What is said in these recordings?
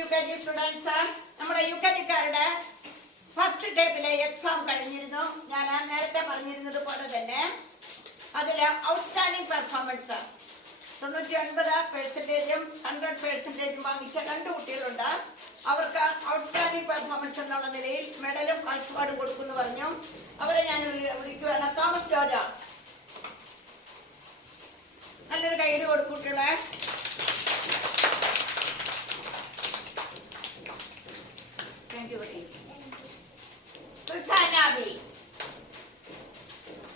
UKG students, നമ്മുടെ UKG-ക്കാരുടെ first ടൈപ്പിലെ exam കഴിഞ്ഞിരുന്നു. ഞാൻ നേരത്തെ പറഞ്ഞിരുന്നത് പോലെ തന്നെ അതിൽ ഔട്ട്സ്റ്റാൻഡിംഗ് പെർഫോമൻസ് 99% 100% വാങ്ങിച്ച 2 കുട്ടികളുണ്ട്. അവർക്ക് ഔട്ട്സ്റ്റാൻഡിംഗ് പെർഫോമൻസ് എന്നുള്ള നിലയിൽ മെഡലും കാഴ്ചപ്പാടും കൊടുക്കുമെന്ന് പറഞ്ഞു. അവരെ ഞാൻ വിളിക്കുകയാണ്. തോമസ് ജോർജ, നല്ലൊരു കൈയ്യടി കൊടുക്കും കുട്ടികളെ.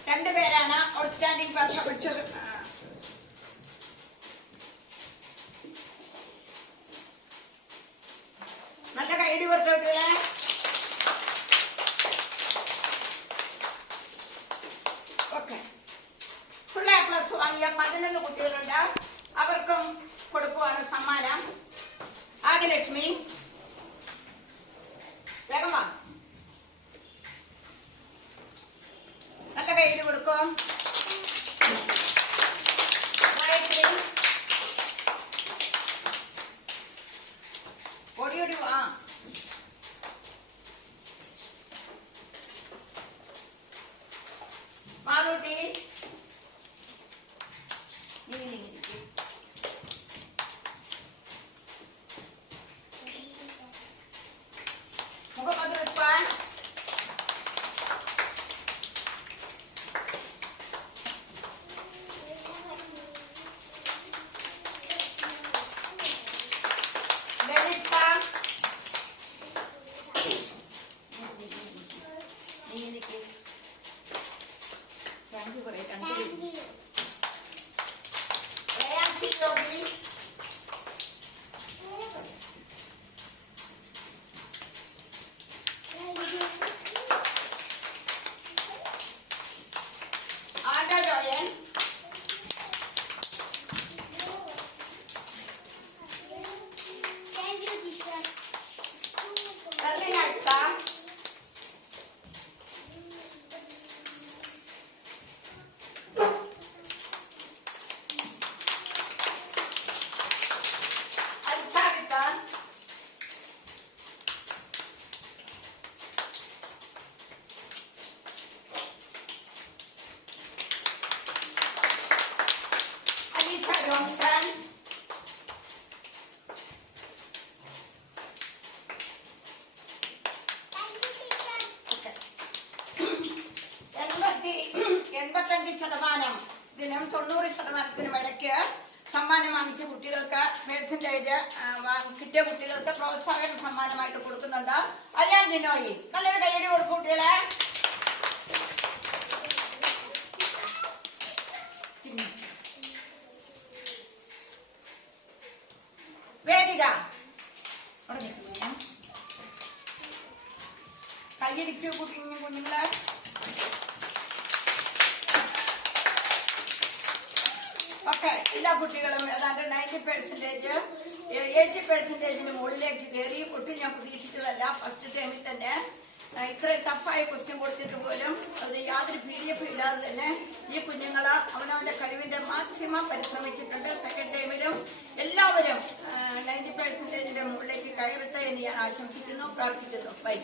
രണ്ടുപേരാണ് ഔട്ട്സ്റ്റാൻഡിംഗ് പെർഫോമൻസ്. നല്ല കൈയ്യടി കൊടുത്തോട്ടില്ലേ. ഓക്കെ, ഫുൾ A+ വാങ്ങിയ 11 കുട്ടികളുണ്ട്. അവർക്കും കൊടുക്കുവാണ് സമ്മാനം. ആദിലക്ഷ്മി, വേഗം വാ, നല്ല കൈയ്യടി കൊടുക്കും. ഓടിയോടി വാ. മാളൂട്ടി, മുഖം വെച്ചാൽ Johnson, ഇതിനും 90% ഇടയ്ക്ക് സമ്മാനം വാങ്ങിച്ച കുട്ടികൾക്ക് പെർസെന്റേജ് കിട്ടിയ കുട്ടികൾക്ക് പ്രോത്സാഹന സമ്മാനമായിട്ട് കൊടുക്കുന്നുണ്ട്. അയ്യാൻ ജിനോയി, നല്ലൊരു കൈയ്യടി കൊടുക്കും കുട്ടികളെ. വേദിക, കൈയടിക്കൂ കുഞ്ഞുങ്ങളെ. ഓക്കെ, എല്ലാ കുട്ടികളും ഏതാണ്ട് 90% 80%-ന് മുകളിലേക്ക് കയറി. ഒട്ടും ഞാൻ പ്രതീക്ഷിച്ചതല്ല. ഫസ്റ്റ് ടൈമിൽ തന്നെ ഇത്രയും ടഫായ ക്വസ്റ്റ്യൻ കൊടുത്തിട്ട് പോലും അത് യാതൊരു PDF ഇല്ലാതെ തന്നെ ഈ കുഞ്ഞുങ്ങൾ അവനവന്റെ കഴിവിന്റെ മാക്സിമം പരിശ്രമിച്ചിട്ടുണ്ട്. സെക്കൻഡ് ടൈമിലും എല്ലാവരും 90%-ന്റെ മുകളിലേക്ക് കയറട്ടെ എന്ന് ഞാൻ ആശംസിക്കുന്നു, പ്രാർത്ഥിക്കുന്നു. ബൈ.